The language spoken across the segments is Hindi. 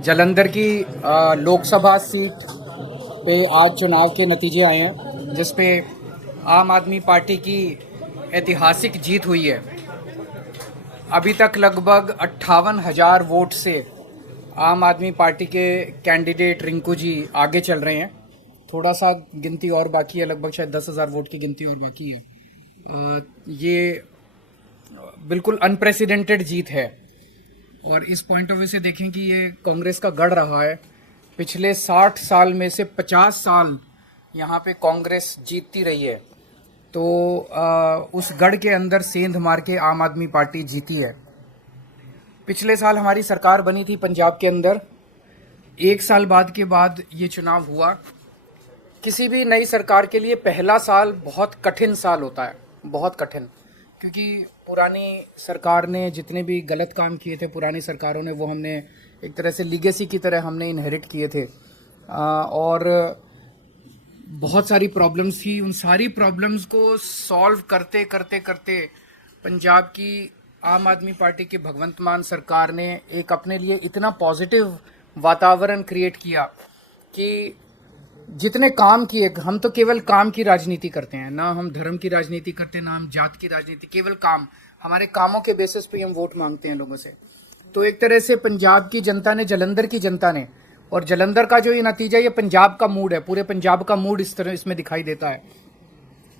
जालंधर की लोकसभा सीट पे आज चुनाव के नतीजे आए हैं, जिस पे आम आदमी पार्टी की ऐतिहासिक जीत हुई है। अभी तक लगभग 58,000 वोट से आम आदमी पार्टी के कैंडिडेट रिंकू जी आगे चल रहे हैं। थोड़ा सा गिनती और बाकी है, लगभग शायद 10,000 वोट की गिनती और बाकी है। ये बिल्कुल अनप्रेसिडेंटेड जीत है और इस पॉइंट ऑफ व्यू से देखें कि ये कांग्रेस का गढ़ रहा है। पिछले 60 साल में से 50 साल यहाँ पे कांग्रेस जीतती रही है, तो उस गढ़ के अंदर सेंध मार के आम आदमी पार्टी जीती है। पिछले साल हमारी सरकार बनी थी पंजाब के अंदर। एक साल बाद के बाद ये चुनाव हुआ। किसी भी नई सरकार के लिए पहला साल बहुत कठिन साल होता है, बहुत कठिन, क्योंकि पुरानी सरकार ने जितने भी गलत काम किए थे पुरानी सरकारों ने, वो हमने एक तरह से लीगेसी की तरह हमने इनहेरिट किए थे। और बहुत सारी प्रॉब्लम्स थी। उन सारी प्रॉब्लम्स को सॉल्व करते करते करते पंजाब की आम आदमी पार्टी की भगवंत मान सरकार ने एक अपने लिए इतना पॉजिटिव वातावरण क्रिएट किया कि जितने काम किए, हम तो केवल काम की राजनीति करते हैं, ना हम धर्म की राजनीति करते, ना हम जात की राजनीति, केवल काम। हमारे कामों के बेसिस पे हम वोट मांगते हैं लोगों से। तो एक तरह से पंजाब की जनता ने, जालंधर की जनता ने, और जालंधर का जो ये नतीजा, ये पंजाब का मूड है, पूरे पंजाब का मूड इस तरह इसमें दिखाई देता है।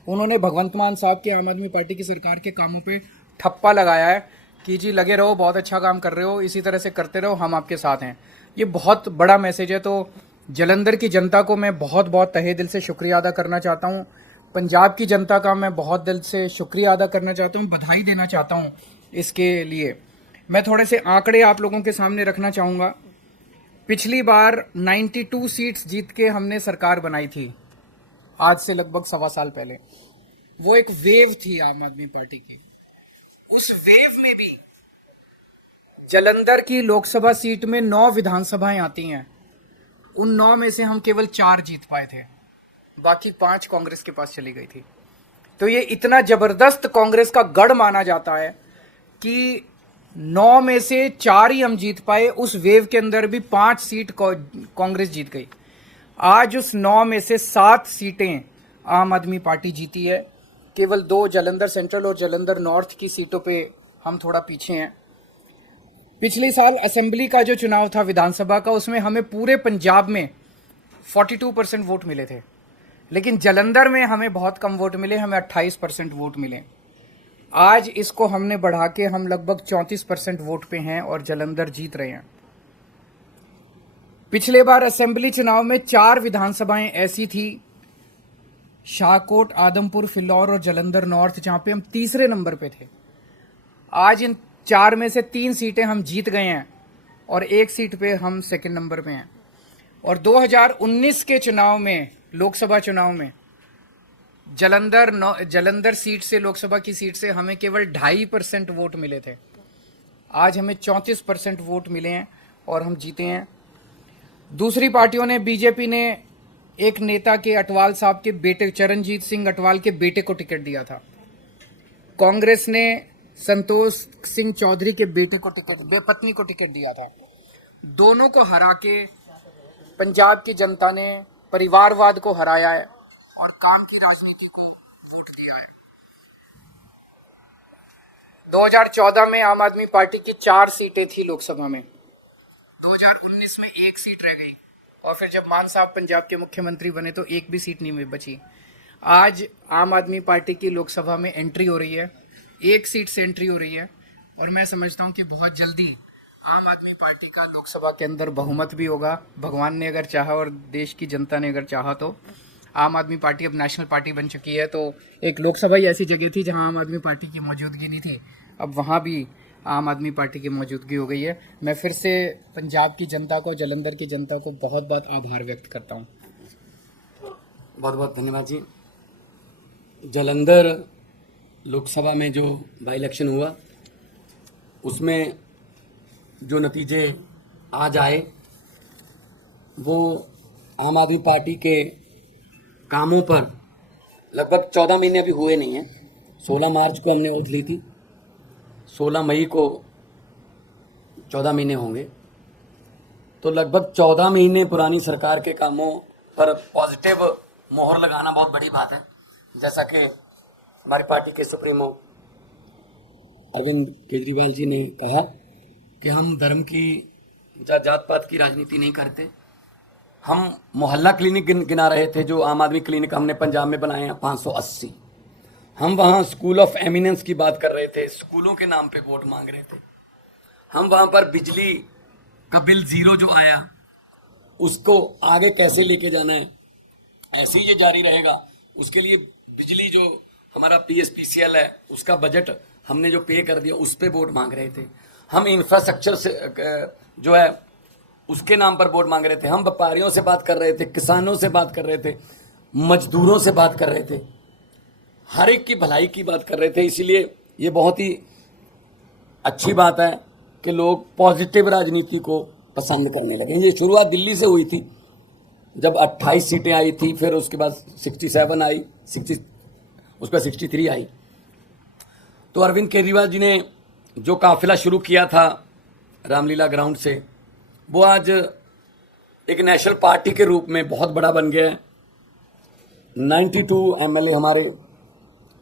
उन्होंने भगवंत मान साहब के आम आदमी पार्टी की सरकार के कामों पे ठप्पा लगाया है कि जी लगे रहो, बहुत अच्छा काम कर रहे हो, इसी तरह से करते रहो, हम आपके साथ हैं। ये बहुत बड़ा मैसेज है। तो जालंधर की जनता को मैं बहुत बहुत तहे दिल से शुक्रिया अदा करना चाहता हूँ। पंजाब की जनता का मैं बहुत दिल से शुक्रिया अदा करना चाहता हूँ, बधाई देना चाहता हूँ इसके लिए। मैं थोड़े से आंकड़े आप लोगों के सामने रखना चाहूँगा। पिछली बार 92 सीट्स जीत के हमने सरकार बनाई थी, आज से लगभग 1.25 साल पहले। वो एक वेव थी आम आदमी पार्टी की। उस वेव में भी जालंधर की लोकसभा सीट में 9 विधानसभाएं आती हैं। उन 9 में से हम केवल 4 जीत पाए थे, बाकी 5 कांग्रेस के पास चली गई थी। तो ये इतना जबरदस्त कांग्रेस का गढ़ माना जाता है कि 9 में से 4 ही हम जीत पाए। उस वेव के अंदर भी 5 सीट कांग्रेस जीत गई। आज उस 9 में से 7 सीटें आम आदमी पार्टी जीती है। केवल 2 जालंधर सेंट्रल और जालंधर नॉर्थ की सीटों पे हम थोड़ा पीछे हैं। पिछले साल असेंबली का जो चुनाव था विधानसभा का, उसमें हमें पूरे पंजाब में 42% वोट मिले थे, लेकिन जालंधर में हमें बहुत कम वोट मिले, हमें 28% वोट मिले। आज इसको हमने बढ़ा के हम लगभग 34% वोट पे हैं और जालंधर जीत रहे हैं। पिछले बार असेंबली चुनाव में 4 विधानसभाएं ऐसी थी, शाहकोट, आदमपुर, फिलौर और जालंधर नॉर्थ, जहां पे हम तीसरे नंबर पे थे। आज इन 4 में से 3 सीटें हम जीत गए हैं और 1 सीट पे हम सेकंड नंबर पे हैं। और 2019 के चुनाव में, लोकसभा चुनाव में, जालंधर सीट से, लोकसभा की सीट से हमें केवल 2.5% वोट मिले थे। आज हमें 34% वोट मिले हैं और हम जीते हैं। दूसरी पार्टियों ने, बीजेपी ने एक नेता के, अटवाल साहब के बेटे, चरणजीत सिंह अटवाल के बेटे को टिकट दिया था। कांग्रेस ने संतोष सिंह चौधरी के बेटे को पत्नी को टिकट दिया था। दोनों को हरा के पंजाब की जनता ने परिवारवाद को हराया है और काम की राजनीति को वोट दिया है। 2014 में आम आदमी पार्टी की 4 सीटें थी लोकसभा में, 2019 में 1 सीट रह गई और फिर जब मान साहब पंजाब के मुख्यमंत्री बने तो 1 भी सीट नहीं बची। आज आम आदमी पार्टी की लोकसभा में एंट्री हो रही है, 1 सीट से एंट्री हो रही है और मैं समझता हूँ कि बहुत जल्दी आम आदमी पार्टी का लोकसभा के अंदर बहुमत भी होगा। भगवान ने अगर चाहा और देश की जनता ने अगर चाहा तो आम आदमी पार्टी अब नेशनल पार्टी बन चुकी है। तो एक लोकसभा ही ऐसी जगह थी जहां आम आदमी पार्टी की मौजूदगी नहीं थी, अब वहां भी आम आदमी पार्टी की मौजूदगी हो गई है। मैं फिर से पंजाब की जनता को, जालंधर की जनता को बहुत बहुत आभार व्यक्त करता हूँ। बहुत बहुत धन्यवाद जी। जालंधर लोकसभा में जो बाई इलेक्शन हुआ, उसमें जो नतीजे आज आए वो आम आदमी पार्टी के कामों पर, लगभग 14 महीने अभी हुए नहीं हैं। 16 मार्च को हमने ओथ ली थी, 16 मई को 14 महीने होंगे। तो लगभग 14 महीने पुरानी सरकार के कामों पर पॉजिटिव मोहर लगाना बहुत बड़ी बात है। जैसा कि हमारी पार्टी के सुप्रीमो अरविंद केजरीवाल जी ने कहा कि हम धर्म की जात पात की राजनीति नहीं करते। हम मोहल्ला क्लिनिक गिना रहे थे, जो आम आदमी क्लिनिक हमने पंजाब में बनाए हैं 580। हम वहाँ स्कूल ऑफ एमिनेंस की बात कर रहे थे, स्कूलों के नाम पे वोट मांग रहे थे। हम वहाँ पर बिजली का बिल 0 जो आया उसको आगे कैसे लेके जाना है, ऐसे ही ये जारी रहेगा। उसके लिए बिजली जो हमारा PSPCL है उसका बजट हमने जो पे कर दिया उस पे वोट मांग रहे थे। हम इंफ्रास्ट्रक्चर से जो है उसके नाम पर वोट मांग रहे थे। हम व्यापारियों से बात कर रहे थे, किसानों से बात कर रहे थे, मजदूरों से बात कर रहे थे, हर एक की भलाई की बात कर रहे थे। इसीलिए ये बहुत ही अच्छी बात है कि लोग पॉजिटिव राजनीति को पसंद करने लगे। ये शुरुआत दिल्ली से हुई थी, जब 28 सीटें आई थी, फिर उसके बाद 67 आई, 60 उस पर 63 आई। तो अरविंद केजरीवाल जी ने जो काफिला शुरू किया था रामलीला ग्राउंड से, वो आज एक नेशनल पार्टी के रूप में बहुत बड़ा बन गया है। 92 MLA हमारे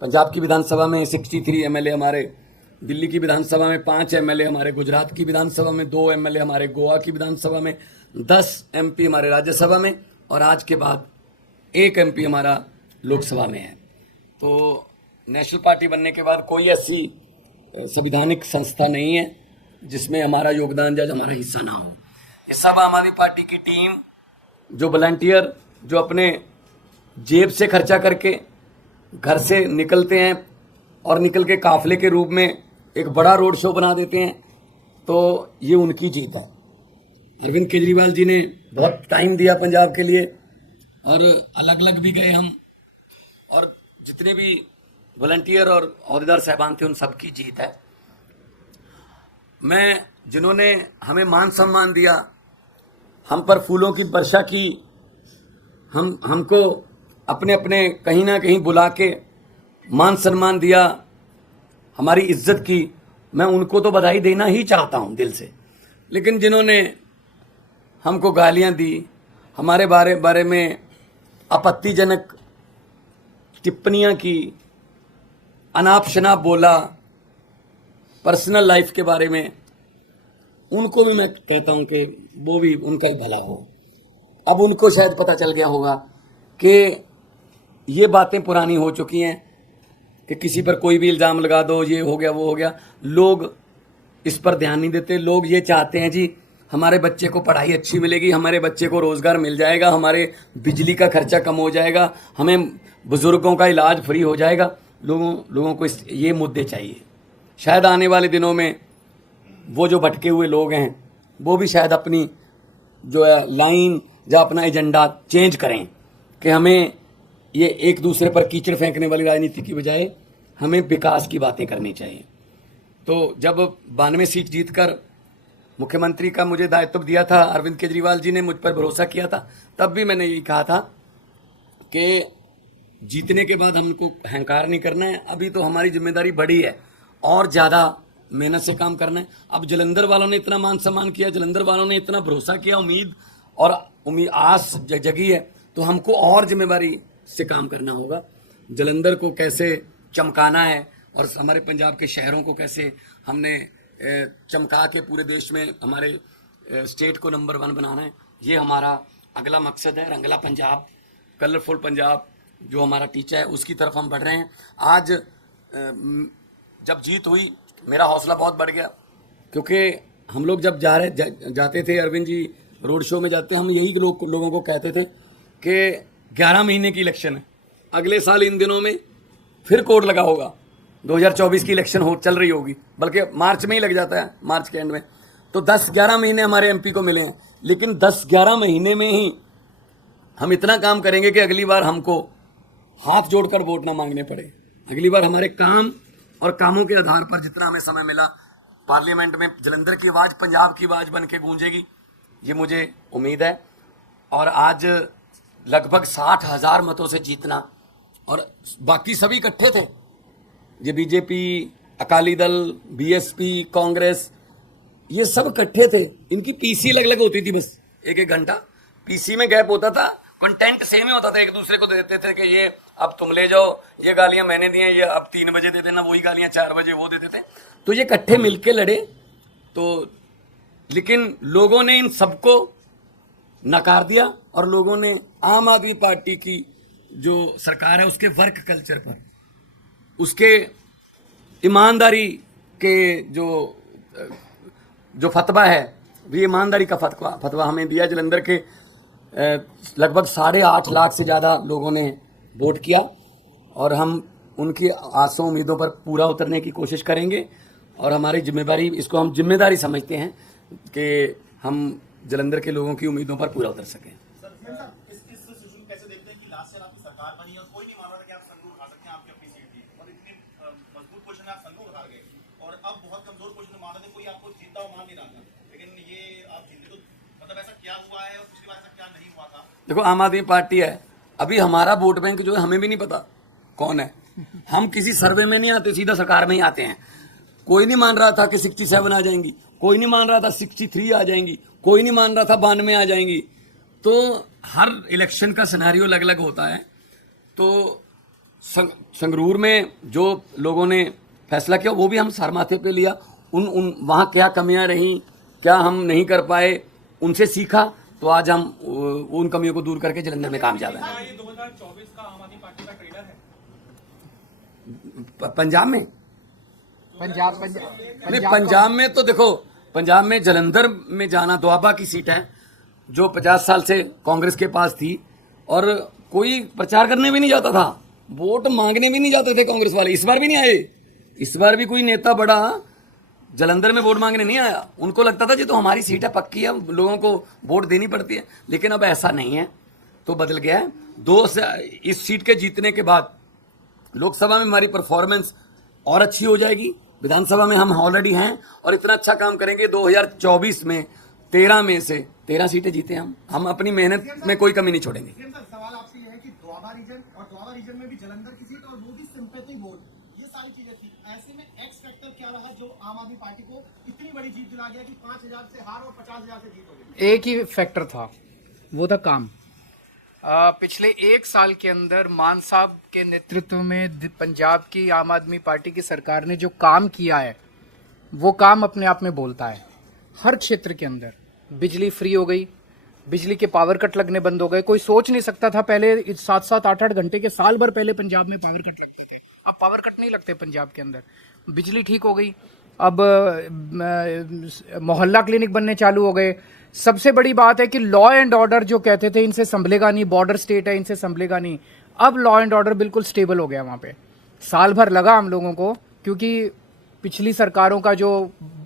पंजाब की विधानसभा में, 63 MLA हमारे दिल्ली की विधानसभा में, 5 MLA हमारे गुजरात की विधानसभा में, 2 MLA हमारे गोवा की विधानसभा में, 10 MP हमारे राज्यसभा में, और आज के बाद 1 MP हमारा लोकसभा में है। तो नेशनल पार्टी बनने के बाद कोई ऐसी संवैधानिक संस्था नहीं है जिसमें हमारा योगदान या हमारा हिस्सा ना हो। ये सब आम आदमी पार्टी की टीम, जो वॉलंटियर, जो अपने जेब से खर्चा करके घर से निकलते हैं और निकल के काफिले के रूप में एक बड़ा रोड शो बना देते हैं, तो ये उनकी जीत है। अरविंद केजरीवाल जी ने बहुत टाइम दिया पंजाब के लिए, और अलग अलग भी गए हम, और जितने भी वॉलंटियर और अहदेदार साहबान थे उन सबकी जीत है। मैं जिन्होंने हमें मान सम्मान दिया, हम पर फूलों की वर्षा की, हमको अपने अपने कहीं ना कहीं बुला के मान सम्मान दिया, हमारी इज्जत की, मैं उनको तो बधाई देना ही चाहता हूं दिल से। लेकिन जिन्होंने हमको गालियां दी, हमारे बारे में आपत्तिजनक टिप्पणियां की, अनाप शनाप बोला, पर्सनल लाइफ के बारे में, उनको भी मैं कहता हूं कि वो भी उनका ही भला हो। अब उनको शायद पता चल गया होगा कि ये बातें पुरानी हो चुकी हैं कि किसी पर कोई भी इल्ज़ाम लगा दो, ये हो गया वो हो गया। लोग इस पर ध्यान नहीं देते। लोग ये चाहते हैं जी हमारे बच्चे को पढ़ाई अच्छी मिलेगी, हमारे बच्चे को रोज़गार मिल जाएगा, हमारे बिजली का खर्चा कम हो जाएगा, हमें बुज़ुर्गों का इलाज फ्री हो जाएगा। लोगों को ये मुद्दे चाहिए। शायद आने वाले दिनों में वो जो भटके हुए लोग हैं वो भी शायद अपनी जो है लाइन या अपना एजेंडा चेंज करें कि हमें ये एक दूसरे पर कीचड़ फेंकने वाली राजनीति की बजाय हमें विकास की बातें करनी चाहिए। तो जब 92 सीट जीतकर मुख्यमंत्री का मुझे दायित्व दिया था, अरविंद केजरीवाल जी ने मुझ पर भरोसा किया था, तब भी मैंने यही कहा था कि जीतने के बाद हमको अहंकार नहीं करना है। अभी तो हमारी जिम्मेदारी बड़ी है और ज़्यादा मेहनत से काम करना है। अब जलंधर वालों ने इतना मान सम्मान किया, जलंधर वालों ने इतना भरोसा किया, उम्मीद आस जगी है, तो हमको और जिम्मेदारी से काम करना होगा। जलंधर को कैसे चमकाना है और हमारे पंजाब के शहरों को कैसे हमने चमका के पूरे देश में हमारे स्टेट को नंबर 1 बनाना है, ये हमारा अगला मकसद है। रंगला पंजाब, कलरफुल पंजाब जो हमारा टीचा है, उसकी तरफ हम बढ़ रहे हैं। आज जब जीत हुई मेरा हौसला बहुत बढ़ गया, क्योंकि हम लोग जब जाते थे, अरविंद जी रोड शो में जाते, हम यही लोगों को कहते थे कि 11 महीने की इलेक्शन है, अगले साल इन दिनों में फिर कोड लगा होगा, 2024 की इलेक्शन चल रही होगी, बल्कि मार्च में ही लग जाता है, मार्च के एंड में। तो 10-11 महीने हमारे MP को मिले हैं, लेकिन 10-11 महीने में ही हम इतना काम करेंगे कि अगली बार हमको हाथ जोड़कर वोट ना मांगने पड़े। अगली बार हमारे काम और कामों के आधार पर जितना हमें समय मिला, पार्लियामेंट में जलंधर की आवाज़ पंजाब की आवाज़ बन के गूंजेगी, ये मुझे उम्मीद है। और आज लगभग 60,000 मतों से जीतना, और बाकी सभी इकट्ठे थे, ये BJP, अकाली दल, BSP, कांग्रेस, ये सब इकट्ठे थे, इनकी पीसी अलग अलग होती थी, बस एक एक घंटा पीसी में गैप होता था, कंटेंट सेम ही होता था, एक दूसरे को दे देते थे कि ये अब तुम ले जाओ, ये गालियां मैंने दी हैं, ये अब 3 बजे दे देना, वही गालियां 4 बजे वो देते थे। तो ये इकट्ठे मिलके लड़े। तो लेकिन लोगों ने इन सबको नकार दिया और लोगों ने आम आदमी पार्टी की जो सरकार है उसके वर्क कल्चर पर, उसके ईमानदारी के जो फतवा है, भी ईमानदारी का फतवा हमें दिया। जलंधर के लगभग 8.5 लाख से ज़्यादा लोगों ने वोट किया और हम उनकी आशा उम्मीदों पर पूरा उतरने की कोशिश करेंगे और हमारी जिम्मेदारी, इसको हम जिम्मेदारी समझते हैं कि हम जलंधर के लोगों की उम्मीदों पर पूरा उतर सकें। देखो, आम आदमी पार्टी है, अभी हमारा वोट बैंक जो है हमें भी नहीं पता कौन है। हम किसी सर्वे में नहीं आते, सीधा सरकार में ही आते हैं। कोई नहीं मान रहा था कि 67 आ जाएंगी, कोई नहीं मान रहा था 63 आ जाएंगी, कोई नहीं मान रहा था 92 आ जाएंगी। तो हर इलेक्शन का सिनेरियो अलग अलग होता है। तो संगरूर में जो लोगों ने फैसला किया वो भी हम सर माथे पे लिया। उन वहाँ क्या कमियां रहीं, क्या हम नहीं कर पाए, उनसे सीखा। तो आज हम उन कमियों को दूर करके जलंधर में कामयाब हैं। ये 2024 का आम आदमी पार्टी का ट्रेलर है पंजाब में। पंजाब पंजाब में तो देखो, पंजाब में जलंधर में जाना, दोआबा की सीट है जो 50 साल से कांग्रेस के पास थी और कोई प्रचार करने भी नहीं जाता था, वोट मांगने भी नहीं जाते थे कांग्रेस वाले। इस बार भी नहीं आए। इस बार भी कोई नेता बड़ा जलंधर में वोट मांगने नहीं आया। उनको लगता था जी तो हमारी सीट है, पक्की है, लोगों को वोट देनी पड़ती है। लेकिन अब ऐसा नहीं है, तो बदल गया है। इस सीट के जीतने के बाद लोकसभा में हमारी परफॉर्मेंस और अच्छी हो जाएगी। विधानसभा में हम ऑलरेडी हैं और इतना अच्छा काम करेंगे। 2024 में 13 में से 13 सीटें जीते हम अपनी मेहनत में कोई कमी नहीं छोड़ेंगे। सवाल आपसे ये है कि दोआबा रीजन और दोआबा रीजन में भी जलंधर की सीट और वो भी सिंपैथी वोट, ये सारी चीजें थी। ऐसे में एक्स फैक्टर क्या रहा जो आम आदमी पार्टी को इतनी बड़ी जीत दिला गया कि 5,000 से हार और 50,000 से जीत हो गई? एक ही फैक्टर था, वो था काम। पिछले 1 साल के अंदर मान साहब के नेतृत्व में पंजाब की आम आदमी पार्टी की सरकार ने जो काम किया है, वो काम अपने आप में बोलता है। हर क्षेत्र के अंदर बिजली फ्री हो गई, बिजली के पावर कट लगने बंद हो गए। कोई सोच नहीं सकता था पहले 7-7, 8-8 घंटे के, साल भर पहले पंजाब में पावर कट लगते थे। अब पावर कट नहीं लगते पंजाब के अंदर। बिजली ठीक हो गई। अब मोहल्ला क्लिनिक बनने चालू हो गए। सबसे बड़ी बात है कि लॉ एंड ऑर्डर जो कहते थे इनसे संभलेगा नहीं, बॉर्डर स्टेट है इनसे संभलेगा नहीं, अब लॉ एंड ऑर्डर बिल्कुल स्टेबल हो गया वहाँ पे। साल भर लगा हम लोगों को, क्योंकि पिछली सरकारों का जो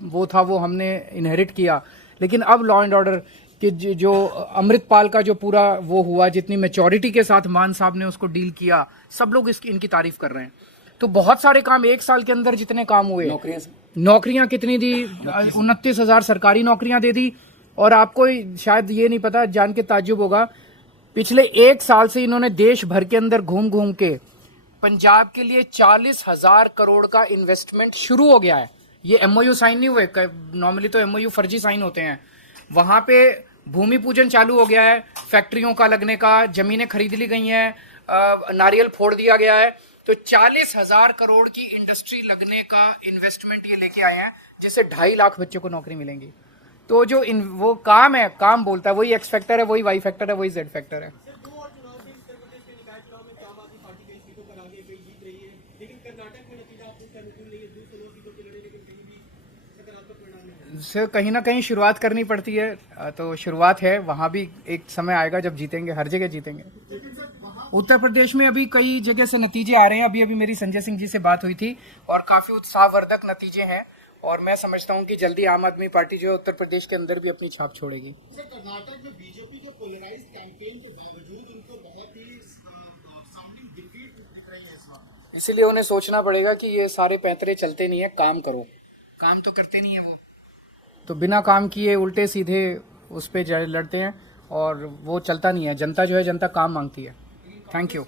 वो था वो हमने इनहेरिट किया। लेकिन अब लॉ एंड ऑर्डर कि जो अमृतपाल का जो पूरा वो हुआ, जितनी मैच्योरिटी के साथ मान साहब ने उसको डील किया, सब लोग इनकी तारीफ कर रहे हैं। तो बहुत सारे काम 1 साल के अंदर जितने काम हुए, नौकरियां कितनी दी, 29,000 सरकारी नौकरियां दे दी। और आपको शायद ये नहीं पता, जान के ताज्जुब होगा, पिछले 1 साल से इन्होंने देश भर के अंदर घूम घूम के पंजाब के लिए 40,000 करोड़ का इन्वेस्टमेंट शुरू हो गया है। ये MOU साइन नहीं हुए, नॉर्मली तो MOU फर्जी साइन होते हैं। वहां पे भूमि पूजन चालू हो गया है, फैक्ट्रियों का लगने का, जमीनें खरीद ली गई हैं, नारियल फोड़ दिया गया है। तो 40,000 करोड़ की इंडस्ट्री लगने का इन्वेस्टमेंट ये लेके आए हैं, जिससे 2.5 लाख बच्चों को नौकरी मिलेंगी। तो जो वो काम है, काम बोलता है, वही एक्स फैक्टर है, वही वाई फैक्टर है, वही जेड फैक्टर है। से कहीं ना कहीं शुरुआत करनी पड़ती है, तो शुरुआत है, वहां भी एक समय आएगा जब जीतेंगे, हर जगह जीतेंगे। उत्तर प्रदेश में अभी कई जगह से नतीजे आ रहे हैं। अभी मेरी संजय सिंह जी से बात हुई थी और काफी उत्साहवर्धक नतीजे हैं और मैं समझता हूं कि जल्दी आम आदमी पार्टी जो है उत्तर प्रदेश के अंदर भी अपनी छाप छोड़ेगी। कर्नाटक में बीजेपी के पोलराइज्ड कैंपेन के बावजूद उनको बहुत ही साउंडिंग डिफीट दिख रही है इस वक्त। इसीलिए उन्हें सोचना पड़ेगा कि ये सारे पैंतरे चलते नहीं है, काम करो। काम तो करते नहीं है वो, तो बिना काम किए उल्टे सीधे उस पर लड़ते हैं और वो चलता नहीं है। जनता जो है, जनता काम मांगती है। Thank you.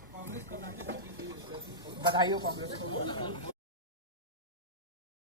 बधाई हो कांग्रेस को।